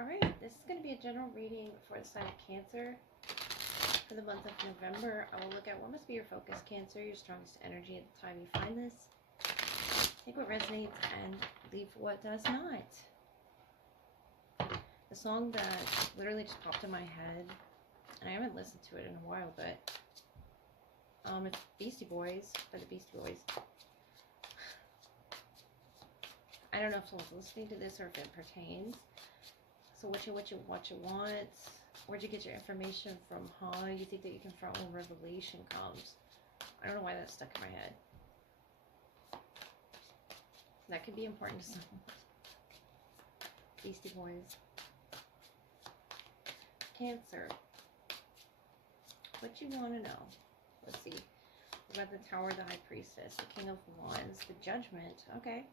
Alright, this is going to be a general reading for the sign of Cancer for the month of November. I will look at what must be your focus, Cancer, your strongest energy at the time you find this. Take what resonates and leave what does not. The song that literally just popped in my head, and I haven't listened to it in a while, but it's Beastie Boys, by the Beastie Boys. I don't know if someone's listening to this or if it pertains. So what you want. Where'd you get your information from, huh? You think that you confront when revelation comes. I don't know why that's stuck in my head. That could be important to someone. Beastie Boys. Cancer. What you want to know? Let's see. What about the Tower, the High Priestess, the King of Wands, the Judgment. Okay.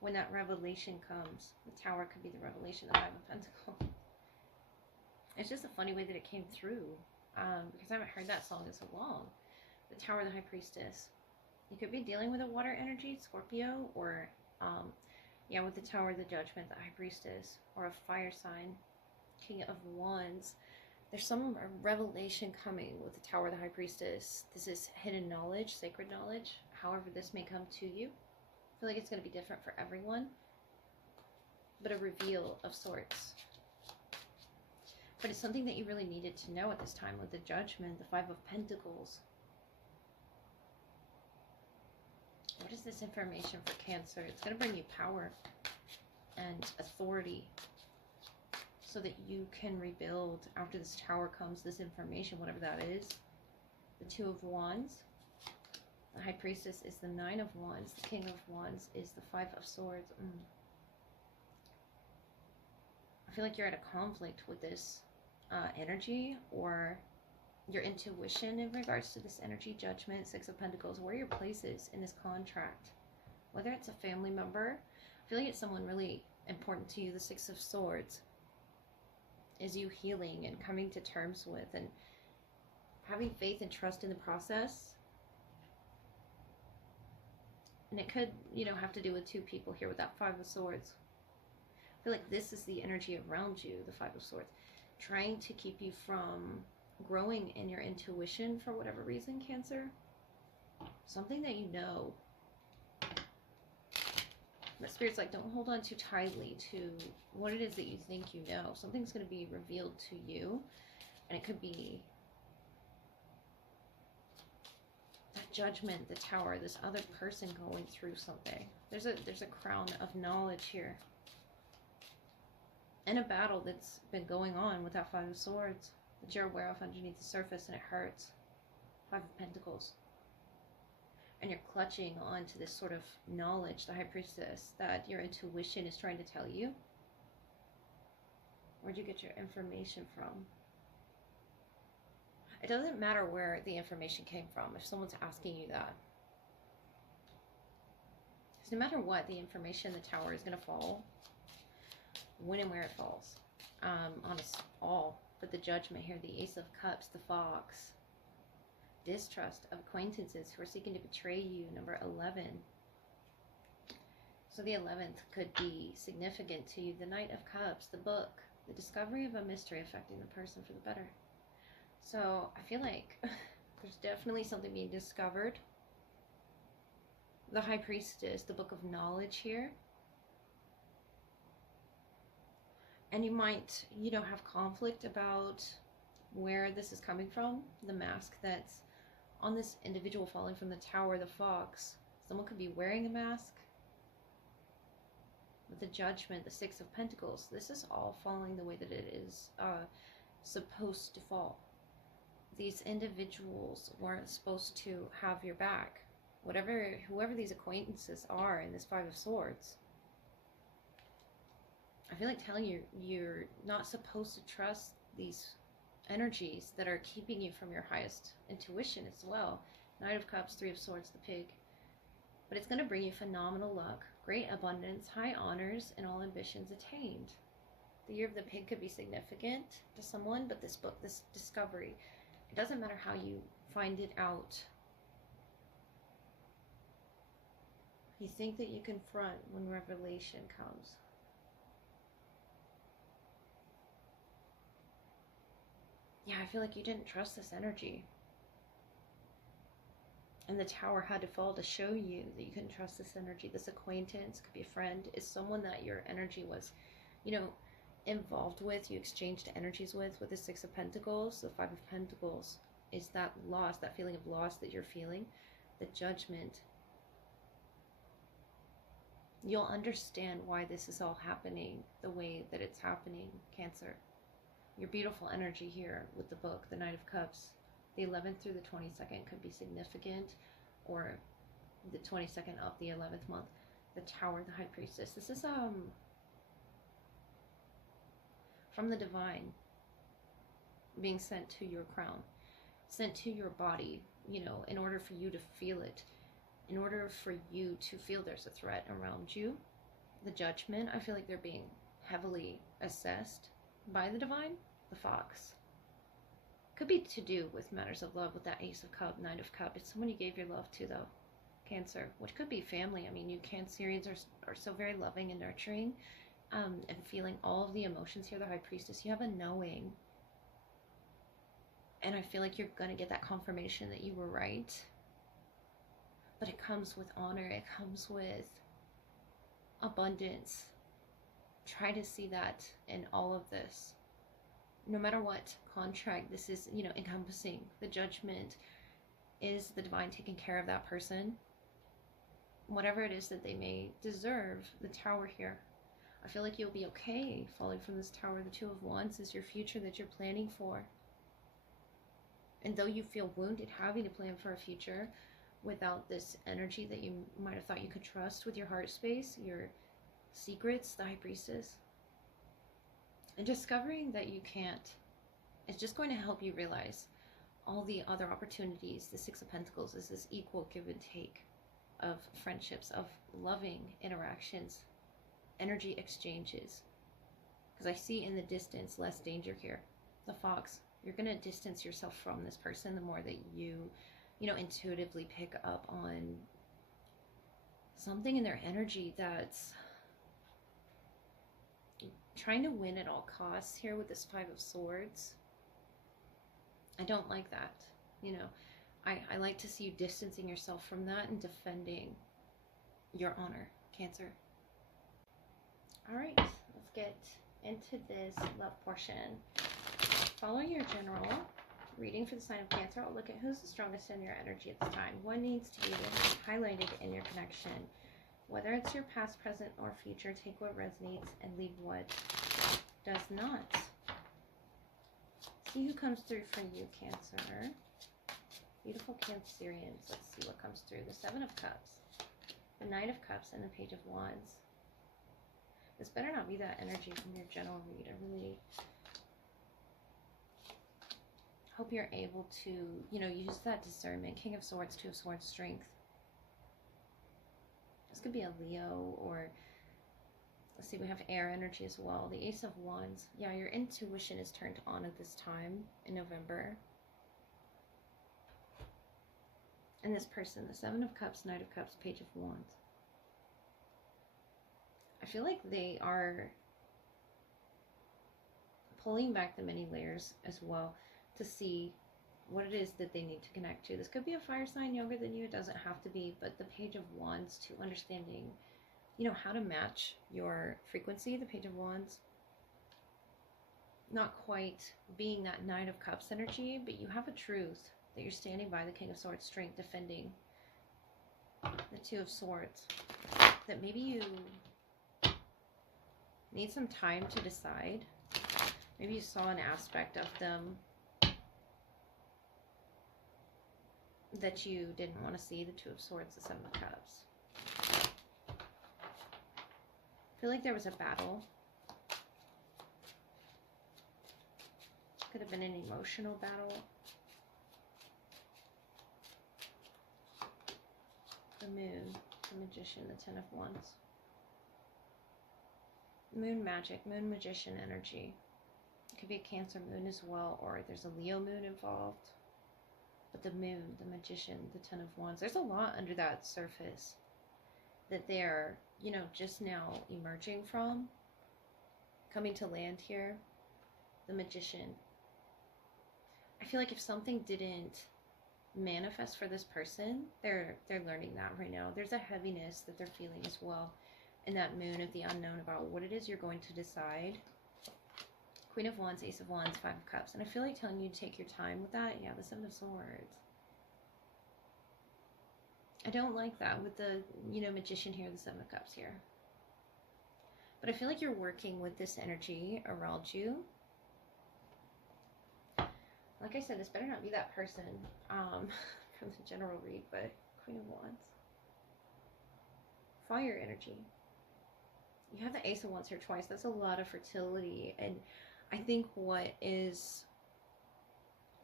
When that revelation comes, the Tower could be the revelation, the Five of Pentacles. It's just a funny way that it came through, because I haven't heard that song in so long. The Tower, the High Priestess. You could be dealing with a water energy, Scorpio, or yeah, with the Tower, the Judgment, the High Priestess, or a fire sign, King of Wands. There's some revelation coming with the Tower, the High Priestess. This is hidden knowledge, sacred knowledge. However this may come to you. I feel like it's going to be different for everyone, but a reveal of sorts. But it's something that you really needed to know at this time with the Judgment, the Five of Pentacles. What is this information for Cancer? It's going to bring you power and authority so that you can rebuild. After this Tower comes this information, whatever that is. The Two of Wands. The High Priestess is the Nine of Wands. The King of Wands is the Five of Swords. I feel like you're at a conflict with this energy, or your intuition in regards to this energy. Judgment, Six of Pentacles. Where are your places in this contract? Whether it's a family member, I feel like it's someone really important to you. The Six of Swords is you healing and coming to terms with and having faith and trust in the process. And it could, you know, have to do with two people here with that Five of Swords. I feel like this is the energy around you, the Five of Swords, trying to keep you from growing in your intuition for whatever reason, Cancer. Something that you know. But Spirit's like, don't hold on too tightly to what it is that you think you know. Something's going to be revealed to you, and it could be that Judgment, the Tower, this other person going through something. There's a crown of knowledge here. And a battle that's been going on with that Five of Swords that you're aware of underneath the surface, and it hurts. Five of Pentacles. And you're clutching onto this sort of knowledge, the High Priestess, that your intuition is trying to tell you. Where'd you get your information from? It doesn't matter where the information came from if someone's asking you that. Because no matter what, the information, the Tower is going to fall when and where it falls on us all. But the Judgment here, the Ace of Cups, the Fox, distrust of acquaintances who are seeking to betray you, number 11. So the 11th could be significant to you. The Knight of Cups, the Book, the discovery of a mystery affecting the person for the better. So I feel like there's definitely something being discovered. The High Priestess, the Book of Knowledge here. And you might, you know, have conflict about where this is coming from. The mask that's on this individual falling from the Tower, the Fox. Someone could be wearing a mask. With the Judgment, the Six of Pentacles. This is all falling the way that it is supposed to fall. These individuals weren't supposed to have your back. Whoever these acquaintances are in this Five of Swords. I feel like telling you, you're not supposed to trust these energies that are keeping you from your highest intuition as well. Knight of Cups, Three of Swords, the Pig. But it's going to bring you phenomenal luck, great abundance, high honors, and all ambitions attained. The Year of the Pig could be significant to someone, but this book, this discovery, it doesn't matter how you find it out. You think that you confront when revelation comes. Yeah, I feel like you didn't trust this energy. And the tower had to fall to show you that you couldn't trust this energy. This acquaintance, could be a friend, is someone that your energy was, you know, involved with, you exchanged energies with the Six of Pentacles. The Five of Pentacles is that loss, that feeling of loss that you're feeling, the Judgment. You'll understand why this is all happening the way that it's happening, Cancer. Your beautiful energy here with the book, the Knight of Cups. The 11th through the 22nd could be significant, or the 22nd of the 11th month. The Tower, the High Priestess. This is from the divine being sent to your crown, sent to your body, you know, in order for you to feel it, in order for you to feel there's a threat around you. The Judgment, I feel like they're being heavily assessed by the divine. The Fox. Could be to do with matters of love with that Ace of Cup, Knight of Cup. It's someone you gave your love to, though, Cancer, which could be family. I mean, you Cancerians are so very loving and nurturing, and feeling all of the emotions here. The High Priestess, you have a knowing, and I feel like you're going to get that confirmation that you were right, but it comes with honor. It comes with abundance. Try to see that in all of this. No matter what contract this is, you know, encompassing, the Judgment is the divine taking care of that person. Whatever it is that they may deserve, the Tower here. I feel like you'll be okay falling from this Tower. The Two of Wands is your future that you're planning for. And though you feel wounded having to plan for a future without this energy that you might have thought you could trust with your heart space, your secrets, the High Priestess, and discovering that you can't, it's just going to help you realize all the other opportunities. The Six of Pentacles is this equal give and take of friendships, of loving interactions, energy exchanges. Because I see in the distance less danger here. The Fox, you're going to distance yourself from this person the more that you know, intuitively pick up on something in their energy that's trying to win at all costs here with this Five of Swords. I don't like that. You know, I like to see you distancing yourself from that and defending your honor, Cancer. All right, let's get into this love portion. Following your general reading for the sign of Cancer, I'll look at who's the strongest in your energy at this time. What needs to be highlighted in your connection? Whether it's your past, present, or future, take what resonates and leave what does not. See who comes through for you, Cancer. Beautiful Cancerians. Let's see what comes through. The Seven of Cups, the Knight of Cups, and the Page of Wands. This better not be that energy from your general read. I really hope you're able to, you know, use that discernment. King of Swords, Two of Swords, strength. This could be a Leo, or let's see, we have air energy as well. The Ace of Wands. Yeah, your intuition is turned on at this time in November. And this person, the Seven of Cups, Knight of Cups, Page of Wands. I feel like they are pulling back the many layers as well to see what it is that they need to connect to. This could be a fire sign younger than you. It doesn't have to be, but the Page of Wands, to understanding, you know, how to match your frequency. The Page of Wands, not quite being that Nine of Cups energy, but you have a truth that you're standing by. The King of Swords, strength, defending. The Two of Swords, that maybe you need some time to decide. Maybe you saw an aspect of them that you didn't want to see. The Two of Swords, the Seven of Cups. I feel like there was a battle. Could have been an emotional battle. The Moon, the Magician, the Ten of Wands. Moon magic, Moon magician energy. It could be a Cancer moon as well, or there's a Leo moon involved. But the Moon, the Magician, the Ten of Wands, there's a lot under that surface that they're, you know, just now emerging from, coming to land here. The Magician. I feel like if something didn't manifest for this person, they're learning that right now. There's a heaviness that they're feeling as well in that moon of the unknown about what it is you're going to decide. Queen of Wands, Ace of Wands, Five of Cups. And I feel like telling you to take your time with that. Yeah, the Seven of Swords. I don't like that with the, Magician here, the Seven of Cups here. But I feel like you're working with this energy around you. Like I said, this better not be that person from the general read, but Queen of Wands. Fire energy. You have the Ace of Wands here twice. That's a lot of fertility. And I think what is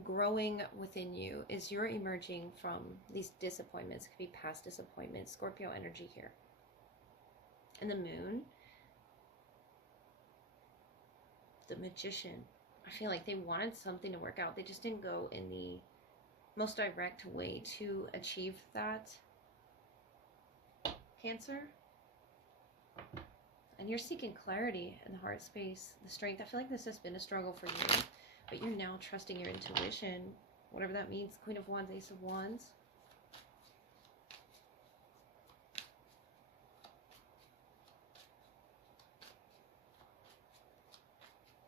growing within you is you're emerging from these disappointments. It could be past disappointments. Scorpio energy here. And the moon. The Magician. I feel like they wanted something to work out. They just didn't go in the most direct way to achieve that. Cancer. And you're seeking clarity in the heart space, the strength. I feel like this has been a struggle for you, but you're now trusting your intuition, whatever that means. Queen of Wands, Ace of Wands.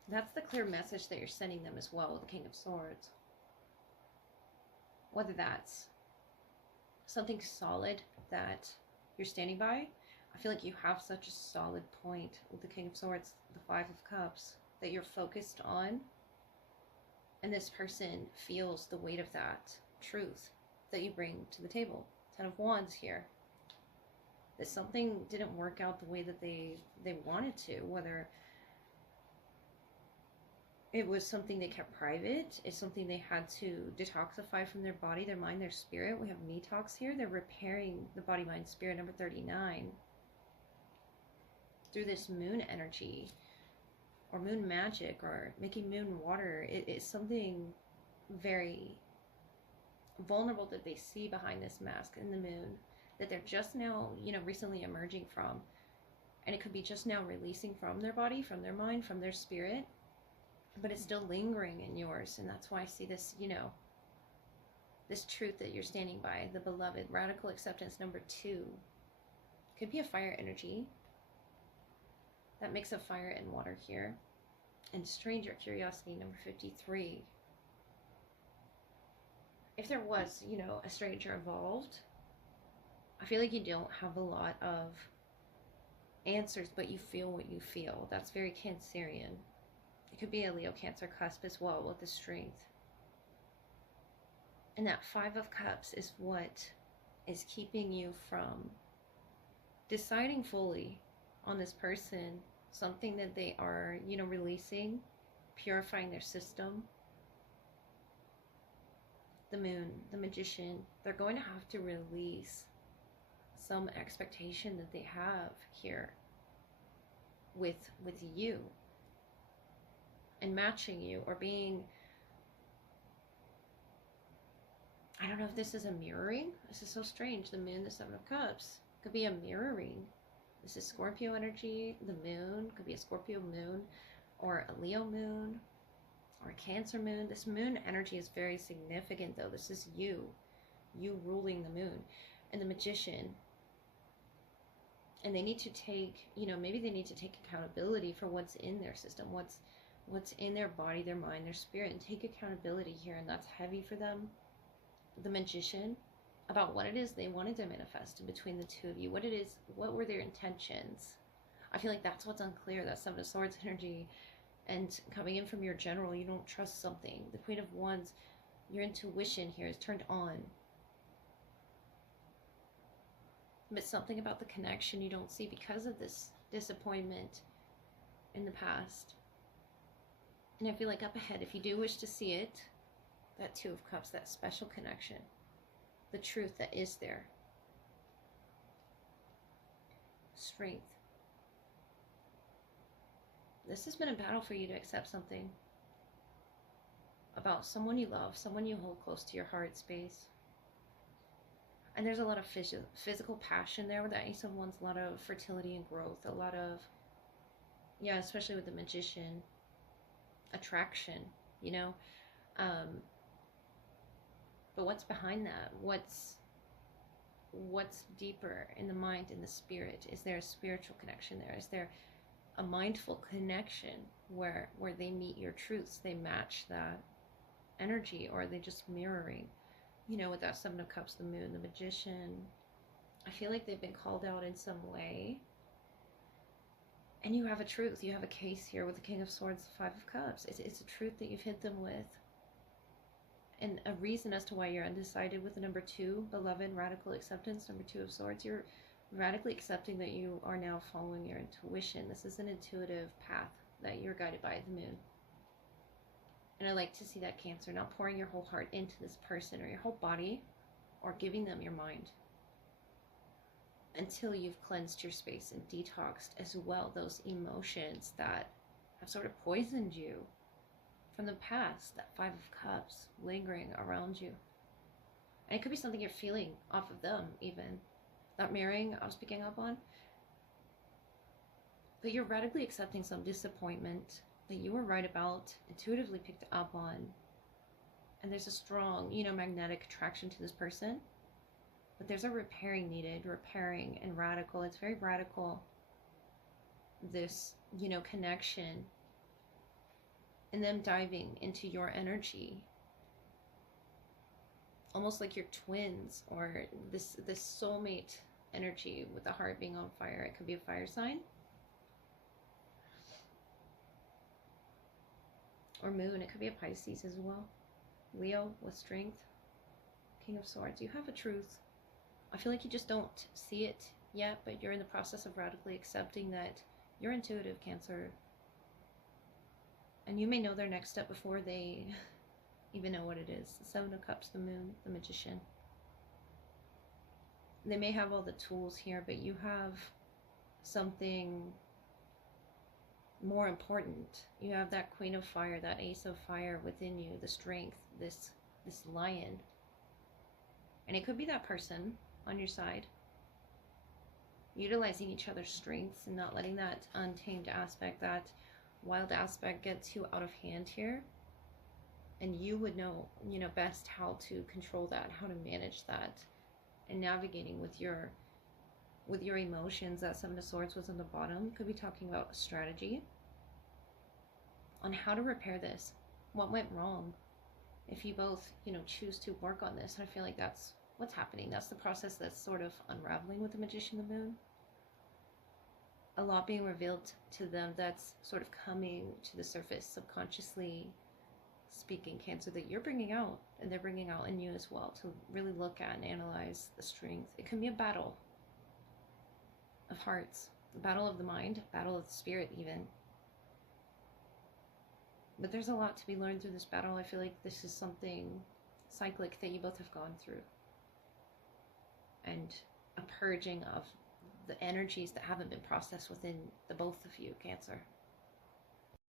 That's the clear message that you're sending them as well with the King of Swords. Whether that's something solid that you're standing by. I feel like you have such a solid point with the King of Swords, the Five of Cups, that you're focused on. And this person feels the weight of that truth that you bring to the table. Ten of Wands here. That something didn't work out the way that they wanted to, whether it was something they kept private, it's something they had to detoxify from their body, their mind, their spirit. We have detox here. They're repairing the body, mind, spirit, number 39. Through this moon energy, or moon magic, or making moon water. It is something very vulnerable that they see behind this mask in the moon, that they're just now, recently emerging from. And it could be just now releasing from their body, from their mind, from their spirit. But it's still lingering in yours. And that's why I see this, this truth that you're standing by. The beloved. Radical acceptance, number 2. Could be a fire energy. That mix of fire and water here. And stranger curiosity, number 53. If there was, a stranger involved, I feel like you don't have a lot of answers, but you feel what you feel. That's very Cancerian. It could be a Leo Cancer cusp as well with the strength. And that Five of Cups is what is keeping you from deciding fully on this person, something that they are, releasing, purifying their system. The moon, the Magician, they're going to have to release some expectation that they have here with you. And matching you, or being, I don't know if this is a mirroring. This is so strange. The moon, the Seven of Cups. Could be a mirroring. This is Scorpio energy. The moon could be a Scorpio moon, or a Leo moon, or a Cancer moon. This moon energy is very significant though. This is you ruling the moon. And the Magician. And they need to take, maybe they need to take accountability for what's in their system, what's in their body, their mind, their spirit, and take accountability here. And that's heavy for them. The Magician, about what it is they wanted to manifest in between the two of you. What were their intentions? I feel like that's what's unclear. That Seven of Swords energy. And coming in from your general, you don't trust something. The Queen of Wands, your intuition here is turned on. But something about the connection you don't see because of this disappointment in the past. And I feel like up ahead, if you do wish to see it, that Two of Cups, that special connection, the truth that is there. Strength. This has been a battle for you to accept something about someone you love, someone you hold close to your heart space. And there's a lot of physical passion there with the Ace of Wands, a lot of fertility and growth, a lot of, especially with the Magician, attraction, But what's behind that? What's deeper in the mind, in the spirit? Is there a spiritual connection there? Is there a mindful connection where they meet your truths, they match that energy, or are they just mirroring? You know, with that Seven of Cups, the Moon, the Magician, I feel like they've been called out in some way. And you have a truth, you have a case here with the King of Swords, the Five of Cups. It's a truth that you've hit them with. And a reason as to why you're undecided with the number 2, beloved, radical acceptance, number 2 of Swords. You're radically accepting that you are now following your intuition. This is an intuitive path that you're guided by the Moon. And I like to see that, Cancer, not pouring your whole heart into this person or your whole body or giving them your mind until you've cleansed your space and detoxed as well those emotions that have sort of poisoned you from the past, that Five of Cups lingering around you. And it could be something you're feeling off of them even. That mirroring I was picking up on. But you're radically accepting some disappointment that you were right about, intuitively picked up on. And there's a strong, magnetic attraction to this person. But there's a repairing needed, repairing and radical. It's very radical, this, connection. And them diving into your energy. Almost like you're twins, or this soulmate energy with the heart being on fire. It could be a fire sign. Or moon, it could be a Pisces as well. Leo with strength. King of Swords. You have a truth. I feel like you just don't see it yet, but you're in the process of radically accepting that you're intuitive, Cancer. And you may know their next step before they even know what it is. The Seven of Cups, the Moon, the Magician. They may have all the tools here, but you have something more important. You have that Queen of Fire, that Ace of Fire within you, the strength, this lion. And it could be that person on your side, utilizing each other's strengths and not letting that untamed aspect, that wild aspect get too out of hand here. And you would know, best how to control that, how to manage that, and navigating with your emotions. That Seven of Swords was on the bottom. Could be talking about a strategy on how to repair this. What went wrong? If you both, choose to work on this. And I feel like that's what's happening. That's the process that's sort of unraveling with the Magician, the Moon. A lot being revealed to them that's sort of coming to the surface subconsciously speaking, Cancer, that you're bringing out, and they're bringing out in you as well, to really look at and analyze the strength. It can be a battle of hearts, a battle of the mind, a battle of the spirit even. But there's a lot to be learned through this battle. I feel like this is something cyclic that you both have gone through. And a purging of the energies that haven't been processed within the both of you, Cancer.